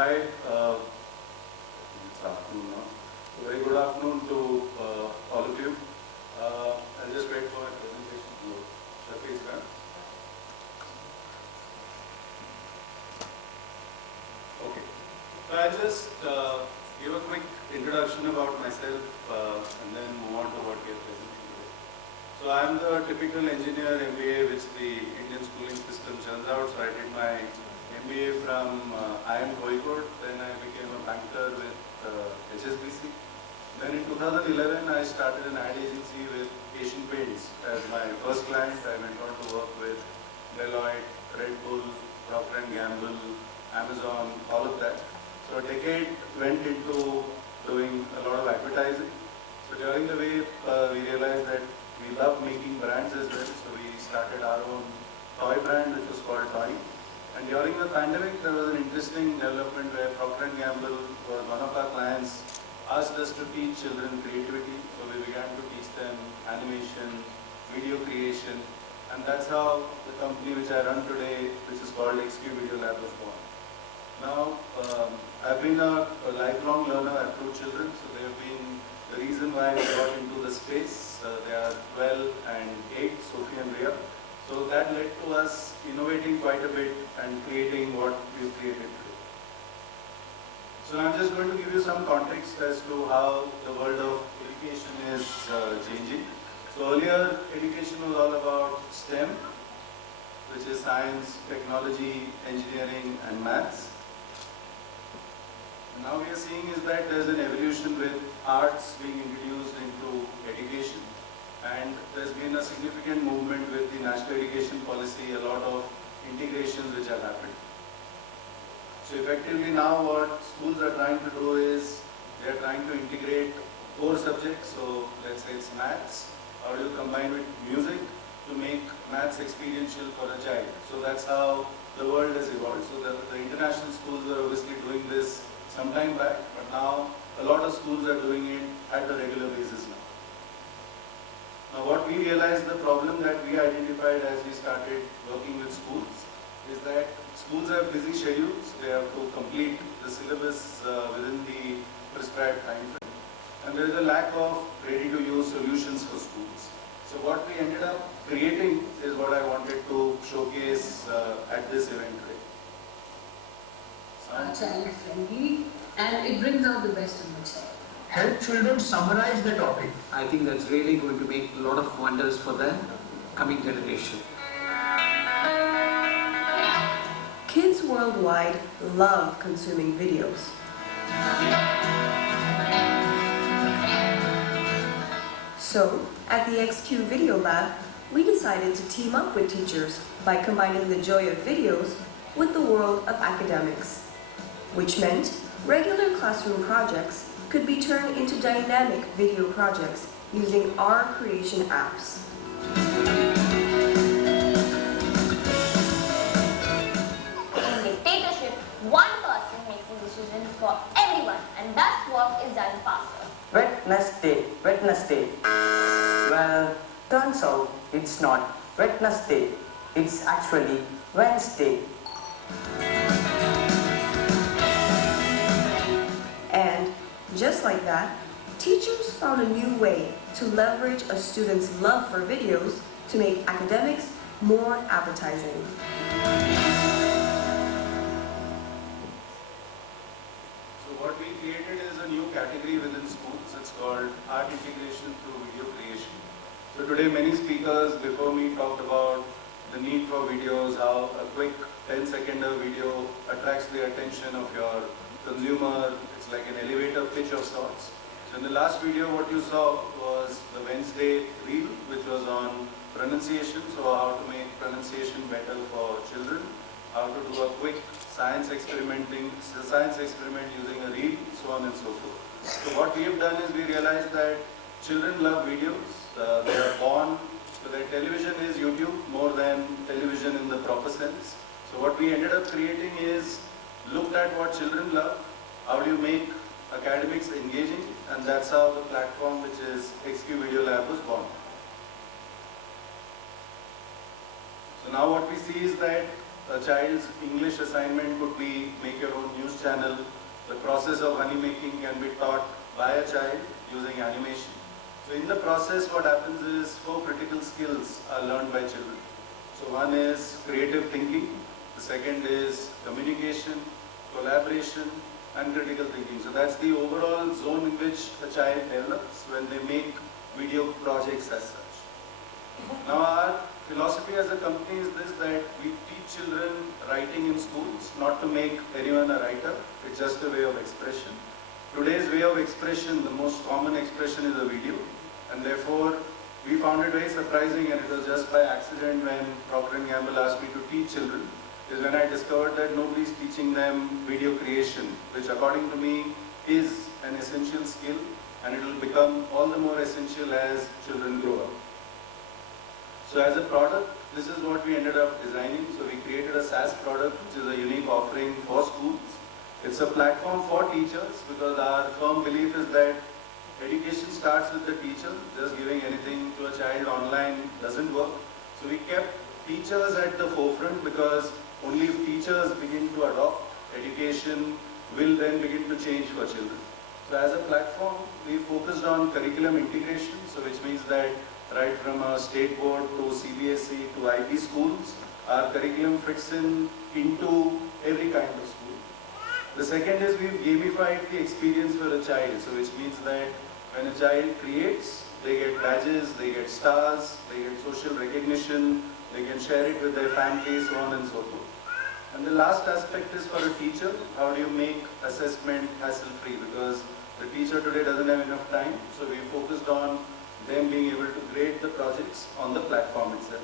Hi, it's afternoon now. Very good afternoon to all of you. I'll just wait for my presentation to go. Please, ma'am. Okay. So I'll just give a quick introduction about myself and then move on to what we are presenting today. So I'm the typical engineer MBA which the Indian schooling system churns out. So I did my MBA from IIM Kozhikode, then I became a banker with HSBC. Then in 2011 I started an ad agency with Asian Paints as my first client. I went on to work with Deloitte, Red Bull, Procter & Gamble, Amazon, all of that. So a decade went into doing a lot of advertising. So during the way we realized that we love making brands as well. So we started our own toy brand which was called Toy. And during the pandemic, there was an interesting development where Procter & Gamble, was one of our clients, asked us to teach children creativity. So we began to teach them animation, video creation, and that's how the company which I run today, which is called XQ Video Lab, was born. Now, I've been a lifelong learner. I've two children, so they have been the reason why I got into the space. They are 12 and 8, Sophie and Rhea. So that led to us innovating quite a bit and creating what we've created today. So I'm just going to give you some context as to how the world of education is changing. So earlier, education was all about STEM, which is science, technology, engineering, and maths. And now we are seeing is that there's an evolution with arts being introduced into education. And there's been a significant movement with the National Education Policy, a lot of integrations which have happened. So effectively now what schools are trying to do is, they are trying to integrate core subjects. So let's say it's maths, how do you combine with music to make maths experiential for a child? So that's how the world has evolved. So the international schools were obviously doing this some time back, but now a lot of schools are doing it at a regular basis now. Now what we realized, the problem that we identified as we started working with schools is that schools have busy schedules. They have to complete the syllabus within the prescribed time frame. And there is a lack of ready-to-use solutions for schools. So what we ended up creating is what I wanted to showcase at this event today. Child-friendly, and it brings out the best in the child. Help children summarize the topic. I think that's really going to make a lot of wonders for the coming generation. Kids worldwide love consuming videos. So, at the XQ Video Lab, we decided to team up with teachers by combining the joy of videos with the world of academics, which meant regular classroom projects could be turned into dynamic video projects using our creation apps. In dictatorship, one person makes the decisions for everyone, and thus work is done faster. Wednesday, Wednesday. Well, turns out it's not Wednesday. It's actually Wednesday. And just like that, teachers found a new way to leverage a student's love for videos to make academics more appetizing. So what we created is a new category within schools. It's called Art Integration through Video Creation. So today many speakers before me talked about the need for videos, how a quick 10-second video attracts the attention of your consumer. It's like an elevator pitch of sorts. So in the last video what you saw was the Wednesday reel, which was on pronunciation, so how to make pronunciation better for children, how to do a quick science experiment using a reel, so on and so forth. So what we have done is we realized that children love videos. They are born, so their television is YouTube more than television in the proper sense. So what we ended up creating is looked at what children love, how do you make academics engaging, and that's how the platform which is XQ Video Lab was born. So now what we see is that A child's English assignment could be make your own news channel. The process of honey making can be taught by a child using animation. So in the process, what happens is 4 critical skills are learned by children. So one is creative thinking, the second is communication, collaboration, and critical thinking. So that's the overall zone in which a child develops when they make video projects as such. Now our philosophy as a company is this, that we teach children writing in schools, not to make anyone a writer, it's just a way of expression. Today's way of expression, the most common expression is a video, and therefore we found it very surprising, and it was just by accident when Procter & Gamble asked me to teach children, is when I discovered that nobody is teaching them video creation, which according to me is an essential skill, and it will become all the more essential as children grow up. So as a product, this is what we ended up designing. So we created a SaaS product, which is a unique offering for schools. It's a platform for teachers, because our firm belief is that education starts with the teacher. Just giving anything to a child online doesn't work. So we kept teachers at the forefront, because only if teachers begin to adopt, education will then begin to change for children. So as a platform, we focused on curriculum integration, so which means that right from a state board to CBSE to IB schools, our curriculum fits into every kind of school. The second is we've gamified the experience for a child, so which means that when a child creates, they get badges, they get stars, they get social recognition, they can share it with their family, so on and so forth. And the last aspect is for a teacher, how do you make assessment hassle-free, because the teacher today doesn't have enough time, so we focused on them being able to grade the projects on the platform itself.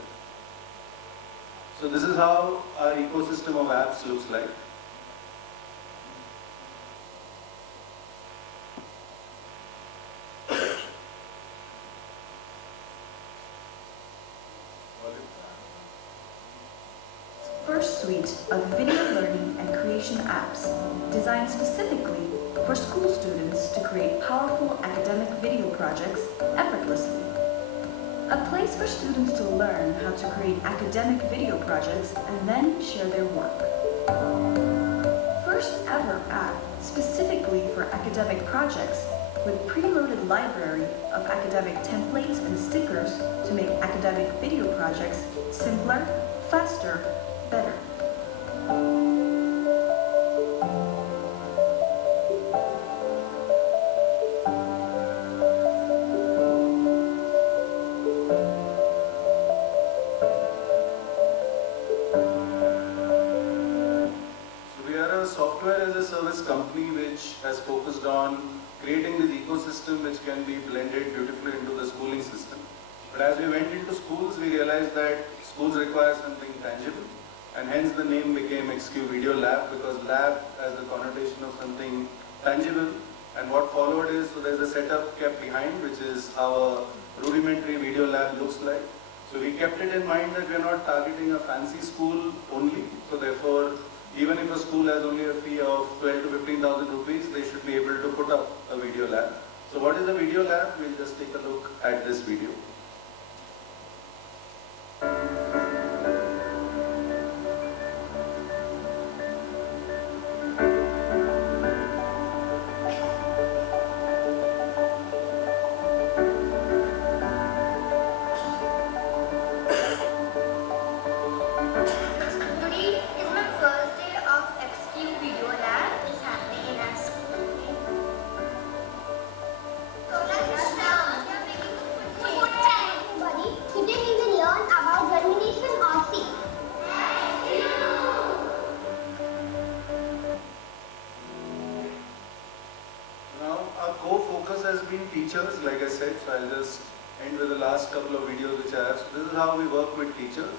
So this is how our ecosystem of apps looks like. First suite of video learning and creation apps designed specifically for school students to create powerful academic video projects effortlessly. A place for students to learn how to create academic video projects and then share their work. First ever app specifically for academic projects with preloaded library of academic templates and stickers to make academic video projects simpler, faster, better. Software as a service company which has focused on creating this ecosystem which can be blended beautifully into the schooling system. But as we went into schools, we realized that schools require something tangible, and hence the name became XQ Video Lab, because lab has the connotation of something tangible. And what followed is, so there's a setup kept behind, which is how a rudimentary video lab looks like. So we kept it in mind that we're not targeting a fancy school only, so therefore even if a school has only a fee of 12 to 15,000 rupees, they should be able to put up a video lab. So what is a video lab? We'll just take a look at this video. Teachers, like I said, so I'll just end with the last couple of videos which I have. So this is how we work with teachers.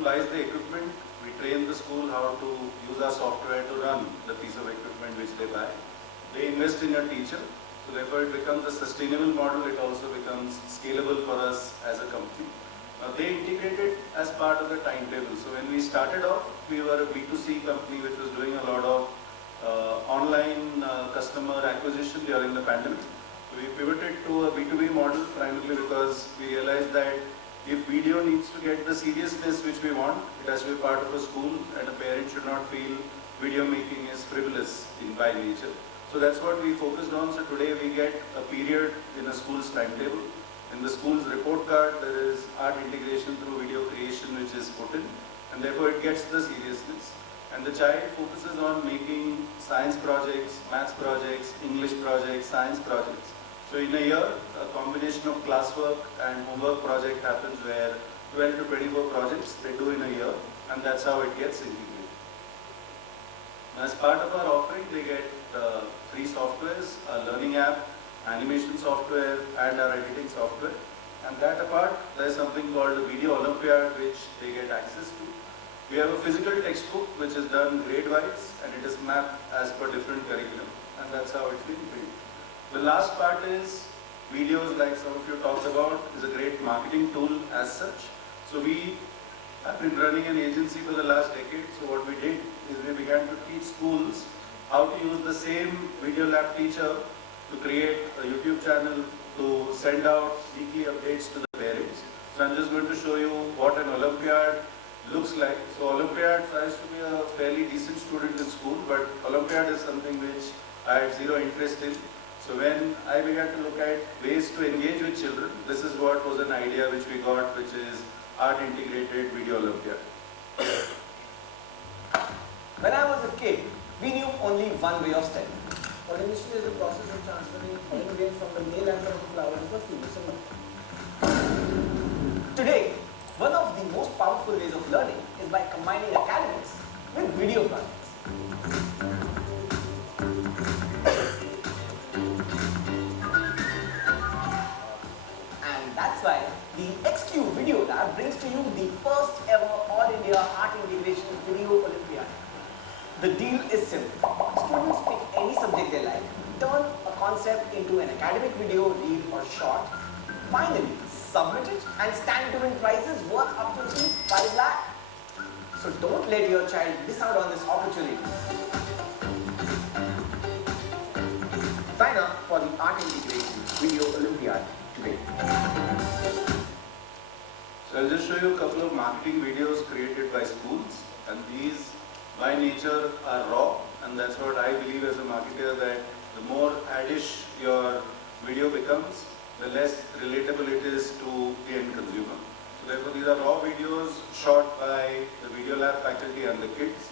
school buys the equipment, we train the school how to use our software to run the piece of equipment which they buy. They invest in a teacher, so therefore it becomes a sustainable model, it also becomes scalable for us as a company. They integrated as part of the timetable. So when we started off, we were a B2C company which was doing a lot of online customer acquisition during the pandemic. So we pivoted to a B2B model primarily because we realized that if video needs to get the seriousness which we want, it has to be part of a school, and a parent should not feel video making is frivolous by nature. So that's what we focused on. So today we get a period in a school's timetable. In the school's report card, there is art integration through video creation which is put in, and therefore it gets the seriousness. And the child focuses on making science projects, maths projects, English projects, science projects. So in a year, a combination of classwork and homework project happens where 12 to 24 projects they do in a year, and that's how it gets integrated. As part of our offering, they get 3 softwares: a learning app, animation software, and our editing software. And that apart, there's something called the Video Olympiad which they get access to. We have a physical textbook which is done grade-wise, and it is mapped as per different curriculum, and that's how it's been built. The last part is videos, like some of you talked about, is a great marketing tool as such. So we have been running an agency for the last decade. So what we did is we began to teach schools how to use the same Video Lab teacher to create a YouTube channel, to send out weekly updates to the parents. So I'm just going to show you what an Olympiad looks like. So Olympiad tries to be a fairly decent student in school, but Olympiad is something which I had zero interest in. So when I began to look at ways to engage with children, this is what was an idea which we got, which is Art Integrated Video Olympiad. When I was a kid, we knew only one way of STEM. Pollination is the process of transferring pollen grains from the male anther of the flower to the female stigma. Today, one of the most powerful ways of learning is by combining academics with video projects. And that's why the XQ Video Lab brings to you the first ever All India Art Integration Video Olympiad. The deal is simple. Students pick any subject they like, turn a concept into an academic video, reel or short, finally submit it and stand to win prizes worth up to 5 lakh. So don't let your child miss out on this opportunity. Sign up for the Art Integration Video Olympiad today. So I'll just show you a couple of marketing videos created by schools, and these by nature are raw, and that's what I believe as a marketer, that the more addish your video becomes, the less relatable it is to the end consumer. So therefore these are raw videos shot by the Video Lab faculty and the kids.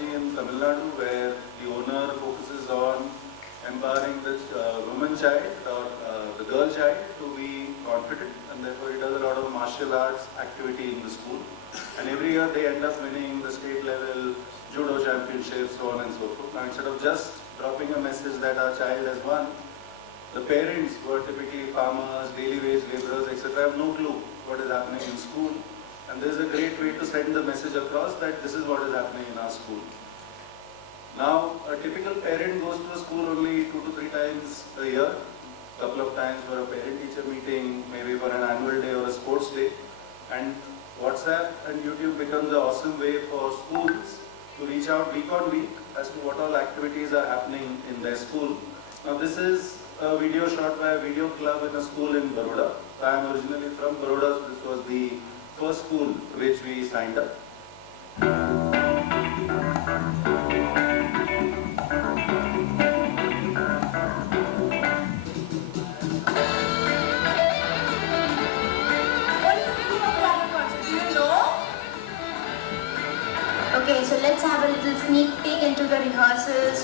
In Tamil Nadu, where the owner focuses on empowering the woman child or the girl child to be confident, and therefore he does a lot of martial arts activity in the school. And every year they end up winning the state level judo championships, so on and so forth. Now instead of just dropping a message that our child has won, the parents, who are typically farmers, daily wage laborers, etc., have no clue what is happening in school. And this is a great way to send the message across that this is what is happening in our school. Now, a typical parent goes to a school only 2 to 3 times a year, a couple of times for a parent-teacher meeting, maybe for an annual day or a sports day. And WhatsApp and YouTube becomes an awesome way for schools to reach out week on week as to what all activities are happening in their school. Now, this is a video shot by a video club in a school in Baroda. I am originally from Baroda, so this was the first school which we signed up. Okay, so let's have a little sneak peek into the rehearsals.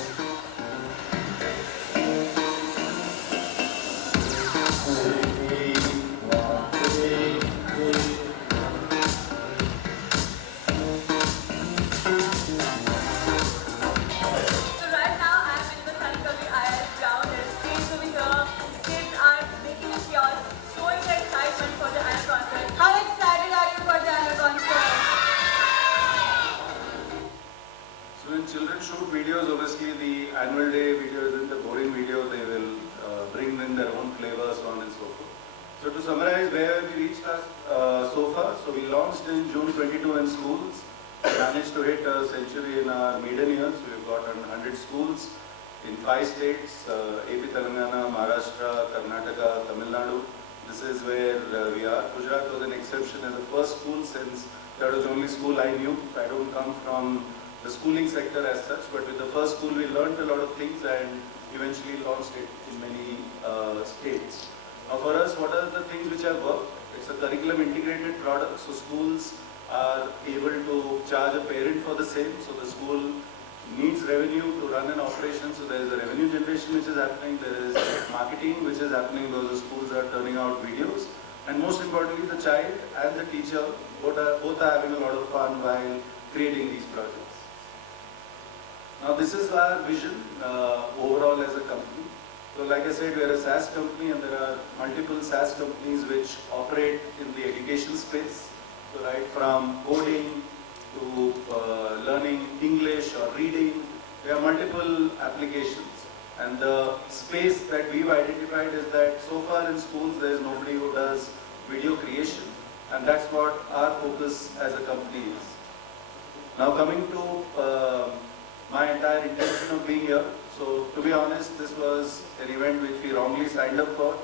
we launched in June 22 in schools. We managed to hit a century in our maiden years. We've got 100 schools in 5 states, AP, Telangana, Maharashtra, Karnataka, Tamil Nadu. This is where we are. Gujarat was an exception as the first school, since that was the only school I knew. I don't come from the schooling sector as such, but with the first school we learned a lot of things and eventually launched it in many states. Now for us, what are the things which have worked? It's a curriculum integrated product, so schools are able to charge a parent for the same. So the school needs revenue to run an operation, so there is a revenue generation which is happening, there is marketing which is happening because the schools are turning out videos, and most importantly the child and the teacher both are having a lot of fun while creating these projects. Now this is our vision overall as a company. So like I said, we are a SaaS company and there are multiple SaaS companies which operate in the education space. So right from coding to learning English or reading, there are multiple applications. And the space that we've identified is that so far in schools there is nobody who does video creation, and that's what our focus as a company is. Now coming to my entire intention of being here. So to be honest, this was an event which we wrongly signed up for.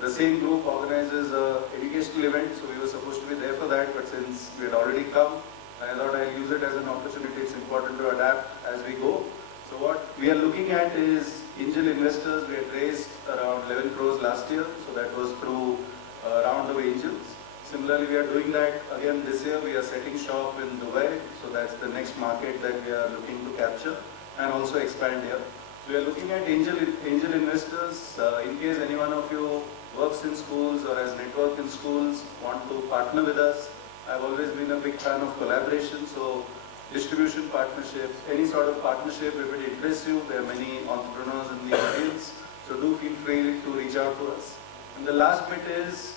The same group organizes an educational event, so we were supposed to be there for that, but since we had already come, I thought I'll use it as an opportunity. It's important to adapt as we go. So what we are looking at is angel investors. We had raised around 11 crores last year, so that was through a round of angels. Similarly, we are doing that again this year. We are setting shop in Dubai, so that's the next market that we are looking to capture and also expand here. We are looking at angel investors. In case any one of you works in schools or has network in schools, want to partner with us. I've always been a big fan of collaboration, so distribution partnerships, any sort of partnership, if it interests you, there are many entrepreneurs in the audience, so do feel free to reach out to us. And the last bit is,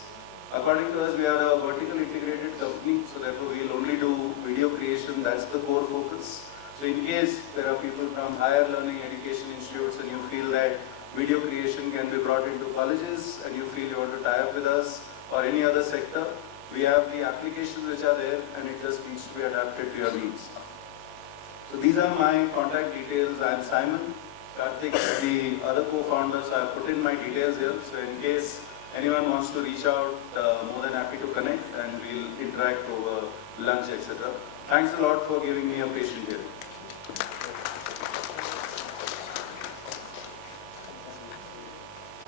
according to us, we are a vertical integrated company, so therefore we will only do video creation. That's the core focus. So in case there are people from higher learning education institutes and you feel that video creation can be brought into colleges and you feel you want to tie up with us or any other sector, we have the applications which are there and it just needs to be adapted to your needs. So these are my contact details. I am Simon. Karthik, the other co-founder, so I have put in my details here. So in case anyone wants to reach out, more than happy to connect and we'll interact over lunch, etc. Thanks a lot for giving me a patient hearing.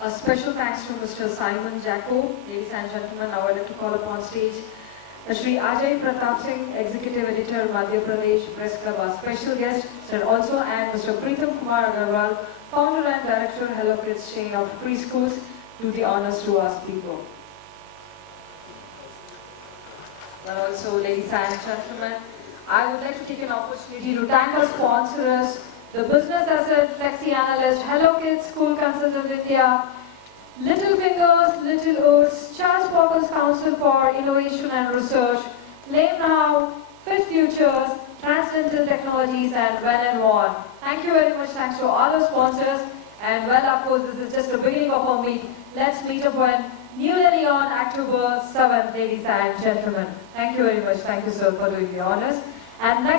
A special thanks to Mr. Simon Jacko. Ladies and gentlemen, now I'd like to call upon stage Shri Ajay Pratap Singh, Executive Editor, Madhya Pradesh Press Club, our special guest, Sir also, and Mr. Preetham Kumar Agarwal, Founder and Director, Hello Kids chain of preschools, do the honors to our speaker. And also, ladies and gentlemen, I would like to take an opportunity to thank our sponsors, the Business Asset Flexi Analyst, Hello Kids School Consultant India, Little Fingers, Little Oats, Charles Popper's Council for Innovation and Research, Lame Now, Fit Futures, Transcendental Technologies, and When and One. Thank you very much. Thanks to all our sponsors. And well, of course, this is just the beginning of our meet. Let's meet up on New Delhi on October 7th, ladies and gentlemen. Thank you very much. Thank you, sir, for doing the honors. And next